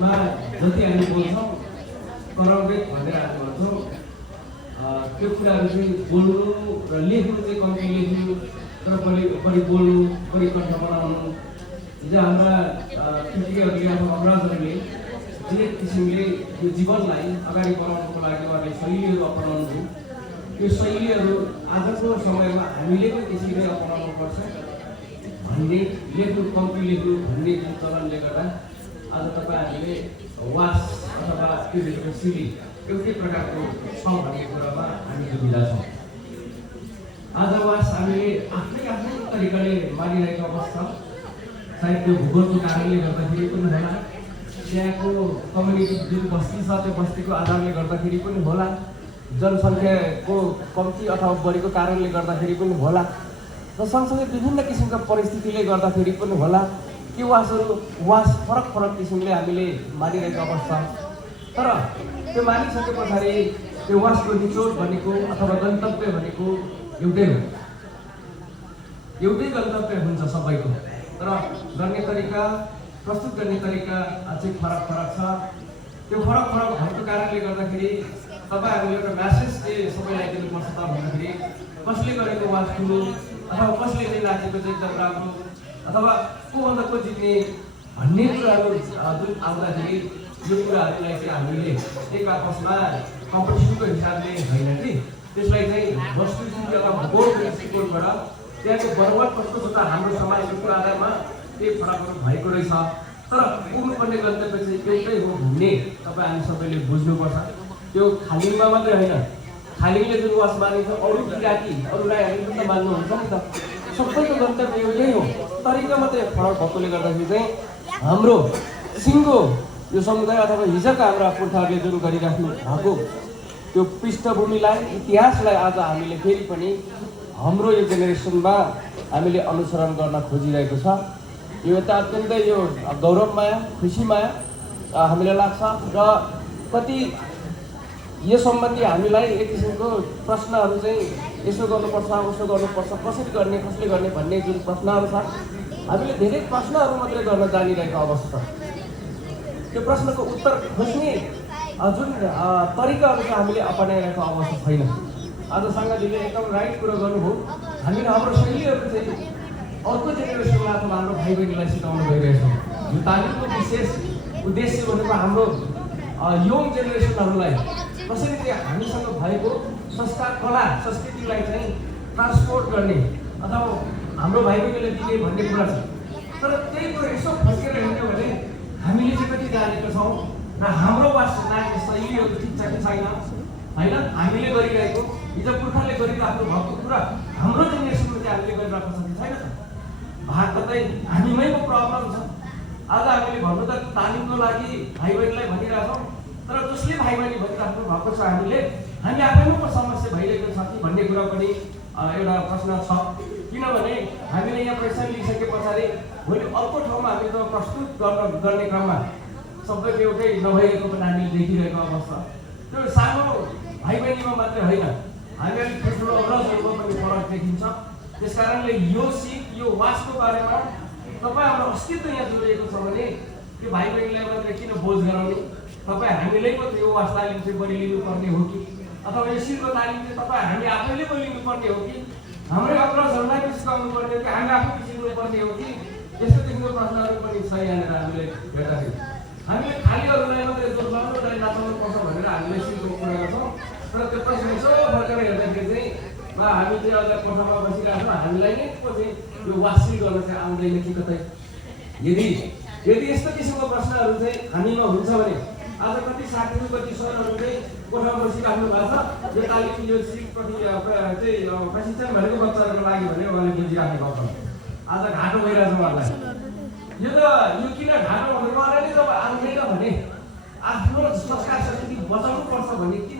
मा जति हामी बोल्छौँ करवेद भनेर हामी भन्छौँ त्यो कुराहरू चाहिँ बोल्नु र लेख्नु चाहिँ कम्ती लेख्नु तर बढी बोल्नु बढी कण्ठ बनाउनु हिजो हाम्रा कृतिहरूले आफ्नो अग्रजहरूले अनेक किसिमले यो जीवनलाई अगाडि बढाउनको लागि उहाँले शैलीहरू अपनाउनु भयो। यो शैलीहरू आजको समयमा हामीले पनि त्यसरी नै अपनाउनुपर्छ भन्ने लेख्नु कम्ती लेख्नु भन्ने जुन चलनले गर्दा आज तपाईँहरूले वास अथवा त्यो भित्रको सिली एउटै प्रकारको छ भन्ने कुरामा हामी दुविधा छौँ। आज वास हामीले आफ्नै तरिकाले मानिरहेको अवस्था सायद त्यो भूगोलको कारणले गर्दाखेरि पनि होला, त्यहाँको कम्युनिटी जुन बस्ती छ त्यो बस्तीको आधारले गर्दाखेरि पनि होला, जनसङ्ख्याको कम्ती अथवा बढीको कारणले गर्दाखेरि पनि होला र सँगसँगै विभिन्न किसिमका परिस्थितिले गर्दाखेरि पनि होला कि वास फरक किसिमले हामीले मानिरहेको अवस्था। तर त्यो मानिसके पछाडि त्यो वासको निचोड भनेको अथवा गन्तव्य भनेको एउटै हो, एउटै गन्तव्य हुन्छ सबैको, तर गर्ने तरिका प्रस्तुत गर्ने तरिका अझै फरक छ। त्यो फरक भएको कारणले गर्दाखेरि तपाईँहरूले एउटा म्यासेज चाहिँ सबैलाई दिनुपर्छ त भन्दाखेरि कसले गरेको वास ठुलो अथवा कसले चाहिँ नाचेको चाहिँ एकदम राम्रो अथवा कोभन्दा को जित्ने भन्ने कुराहरू जुन आउँदाखेरि यो कुराहरूलाई चाहिँ हामीले एक आपसमा कम्पिटिसनको हिसाबले होइन कि त्यसलाई चाहिँ वस्तुस्थिति अथवा भूगोलको दृष्टिकोणबाट त्यहाँको बर्बाद कस्तो छ त हाम्रो समाजको आधारमा त्यही फरकहरू भएको रहेछ। तर पुग्नुपर्ने गन्तव्य चाहिँ एउटै हो भन्ने तपाईँ हामी सबैले बुझ्नुपर्छ। त्यो खालिङमा मात्रै होइन, खालिङले जुन वास मानिन्छ अरू किराँती अरूलाई हामी पनि त मान्नुहुन्छ नि त, सबैको गन्तव्य एउटै हो, तरिका मात्रै फरक भएकोले गर्दाखेरि चाहिँ हाम्रो सिङ्गो यो समुदाय अथवा हिजोका हाम्रा पुर्खाहरूले जुन गरिराख्नु भएको त्यो पृष्ठभूमिलाई इतिहासलाई आज हामीले फेरि पनि हाम्रो यो जेनेरेसनमा हामीले अनुसरण गर्न खोजिरहेको छ। यो एउटा अत्यन्तै यो गौरवमाया खुसीमाया हामीलाई लाग्छ र कति यो सम्बन्धी हामीलाई एक किसिमको प्रश्नहरू चाहिँ यसो गर्नुपर्छ उसो गर्नुपर्छ कसरी गर्ने कसले गर्ने भन्ने जुन प्रश्नहरू छ हामीले धेरै प्रश्नहरू मात्रै गर्न जानिरहेको अवस्था छ। त्यो प्रश्नको उत्तर खोज्ने जुन तरिकाहरू चाहिँ हामीले अपनाइरहेको अवस्था छैन। आज साङ्गाजीले एकदम राइट कुरो गर्नुभयो, हामीले हाम्रो शैलीहरू चाहिँ अर्को जेनेरेसनलाई अथवा हाम्रो भाइ बहिनीलाई सिकाउनु गइरहेछौँ। यो तालिमको विशेष उद्देश्य भनेको हाम्रो यङ जेनेरेसनहरूलाई कसरी चाहिँ हामीसँग भएको संस्कार कला संस्कृतिलाई चाहिँ ट्रान्सपोर्ट गर्ने अथवा हाम्रो भाइ बहिनीले दिने भन्ने कुरा छ। तर त्यही कुरो यसो फर्केर हेर्ने भने हामीले चाहिँ कति जानेका छौँ र हाम्रो वास्तवमा शैलीहरू ठिक छ कि छैन होइन, हामीले गरिरहेको हिजो पुर्खाले गरिराख्नु भएको कुरा हाम्रो जेनेरेसनमा चाहिँ हामीले गरिरहेको छ कि छैन त, भाग कतै हामीमै पो प्रब्लम छ। आज हामीले भन्नु त तालिमको लागि भाइ बहिनीलाई भनिरहेछौँ, तर जसले भाइ बहिनी भनिराख्नु भएको छ हामी आफैमा पो समस्या भइरहेको छ कि भन्ने कुरा पनि एउटा प्रश्न छ। किनभने हामीले यहाँ पैसा लिइसके पछाडि भोलि अर्को ठाउँमा हामी त प्रस्तुत गर्ने क्रममा सबैको एउटै नभइरहेको पनि हामीले देखिरहेको अवस्था। त्यो सानो भाइ बहिनीमा मात्रै होइन, हामी अलिक ठुल्ठुलो अग्रजहरूमा पनि फरक देखिन्छ। त्यस कारणले यो सिप यो वासको बारेमा तपाईँ हाम्रो अस्तित्व यहाँ जोडिएको छ भने त्यो भाइ बहिनीलाई मात्रै किन बोझ गराउने, तपाईँ हामीलाई मात्रै यो वास तालिम चाहिँ बढी लिनुपर्ने हो कि अथवा यो सिपको तालिम चाहिँ तपाईँ हामी आफैले पो लिनुपर्ने हो कि हाम्रै अग्रजहरूलाई पनि सिकाउनु पर्ने हो कि हामी आफै सिक्नुपर्ने हो कि, यस्तो किसिमको प्रश्नहरू पनि छ यहाँनिर हामीले हेर्दाखेरि। हामीले खालि अरूलाई मात्रै जोड्लाई नाचाउनु पर्छ भनेर हामीले सिकेको कुरा गर्छौँ, तर त्यो प्रश्न यसो फर्केर हेर्दाखेरि चाहिँ हामी चाहिँ अझ कोठामा बसिरहेको छौँ, हामीलाई नै चाहिँ यो वासी गर्न चाहिँ आउँदैन कि कतै। यदि यस्तो किसिमको प्रश्नहरू चाहिँ हामीमा हुन्छ भने आज कति साथीहरू कति सरहरू चाहिँ कोठामा बसिराख्नु भएको छ, यो तालिम यो सिपप्रति चाहिँ प्रशिक्षण भनेको बच्चाहरूको लागि भने उहाँले बुझिराख्नु भएको छ। आज घाटो भइरहेछ उहाँलाई, यो किन घाटो भनेको उहाँले जब आउँदैन भने आफ्नो संस्कार संस्कृति बचाउनु पर्छ भन्ने किन